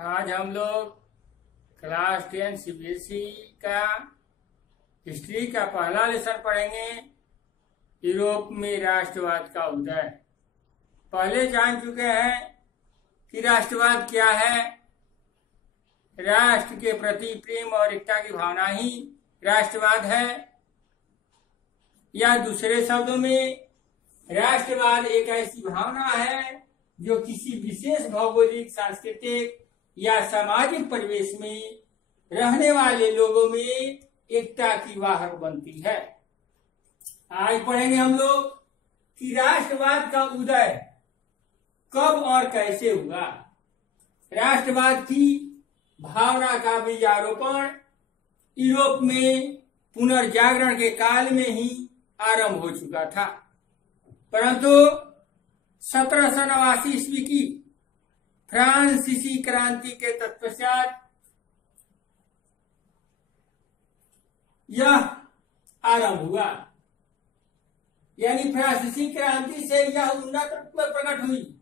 आज हम लोग क्लास 10 सीबीएसई का हिस्ट्री का पहला लेसन पढ़ेंगे। यूरोप में राष्ट्रवाद का उदय। पहले जान चुके हैं कि राष्ट्रवाद क्या है। राष्ट्र के प्रति प्रेम और एकता की भावना ही राष्ट्रवाद है, या दूसरे शब्दों में राष्ट्रवाद एक ऐसी भावना है जो किसी विशेष भौगोलिक, सांस्कृतिक या सामाजिक परिवेश में रहने वाले लोगों में एकता की वाहक बनती है। आज पढ़ेंगे हम लोग कि राष्ट्रवाद का उदय कब और कैसे हुआ। राष्ट्रवाद की भावना का बीजारोपण यूरोप में पुनर्जागरण के काल में ही आरंभ हो चुका था, परंतु 1789 ईस्वी की फ्रांसीसी क्रांति के तत्पश्चात यह आरंभ हुआ। यानी फ्रांसीसी क्रांति से यह उन्नत रूप में प्रकट हुई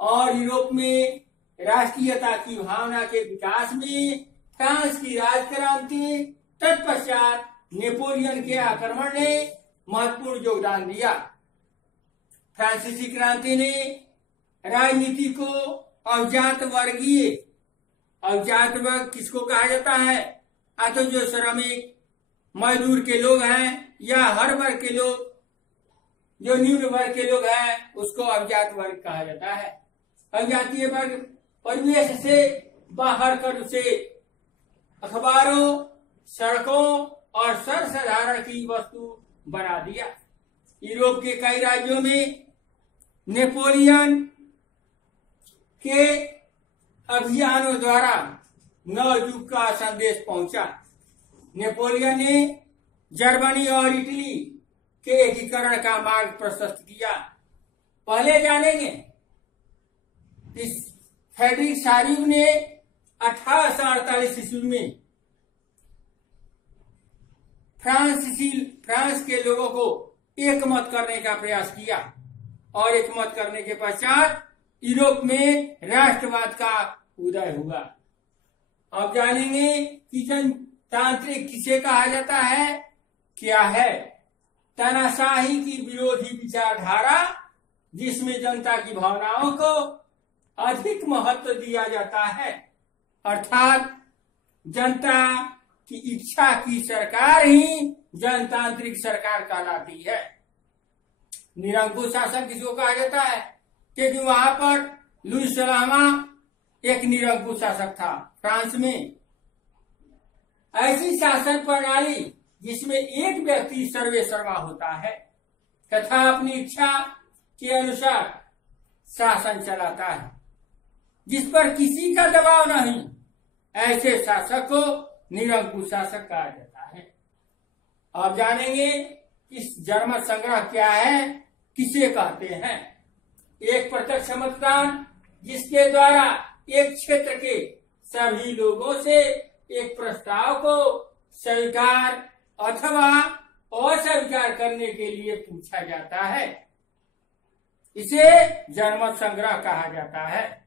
और यूरोप में राष्ट्रीयता की भावना के विकास में फ्रांस की राजक्रांति, तत्पश्चात नेपोलियन के आक्रमण ने महत्वपूर्ण योगदान दिया। फ्रांसीसी क्रांति ने राजनीति को अवजात वर्ग किसको कहा जाता है? तो जो श्रमिक मजदूर के लोग हैं या हर वर्ग के लोग, जो निम्न वर्ग के लोग हैं, उसको अवजात वर्ग कहा जाता है। अवजातीय वर्ग परिवेश से बाहर कर उसे अखबारों, सड़कों और सर्वसाधारण की वस्तु बना दिया। यूरोप के कई राज्यों में नेपोलियन के अभियानों द्वारा नव युग का संदेश पहुंचा। नेपोलियन ने जर्मनी और इटली के एकीकरण का मार्ग प्रशस्त किया। पहले जानेंगे इस फ्रेडरिक शारीव ने 1848 ईस्वी में फ्रांस के लोगों को एकमत करने का प्रयास किया और एकमत करने के पश्चात यूरोप में राष्ट्रवाद का उदय हुआ। अब जानेंगे कि जनतांत्रिक किसे कहा जाता है, क्या है? तानाशाही की विरोधी विचारधारा जिसमें जनता की भावनाओं को अधिक महत्व दिया जाता है, अर्थात जनता की इच्छा की सरकार ही जनतांत्रिक सरकार कहलाती है। निरंकुश शासन किसको कहा जाता है? क्योंकि वहां पर लुई सलामा एक निरंकुश शासक था फ्रांस में। ऐसी शासन प्रणाली जिसमें एक व्यक्ति सर्वेसर्वा होता है तथा अपनी इच्छा के अनुसार शासन चलाता है, जिस पर किसी का दबाव नहीं, ऐसे शासक को निरंकुश शासक कहा जाता है। अब जानेंगे इस जनमत संग्रह क्या है, किसे कहते हैं। एक प्रत्यक्ष मतदान जिसके द्वारा एक क्षेत्र के सभी लोगों से एक प्रस्ताव को स्वीकार अथवा अस्वीकार करने के लिए पूछा जाता है, इसे जनमत संग्रह कहा जाता है।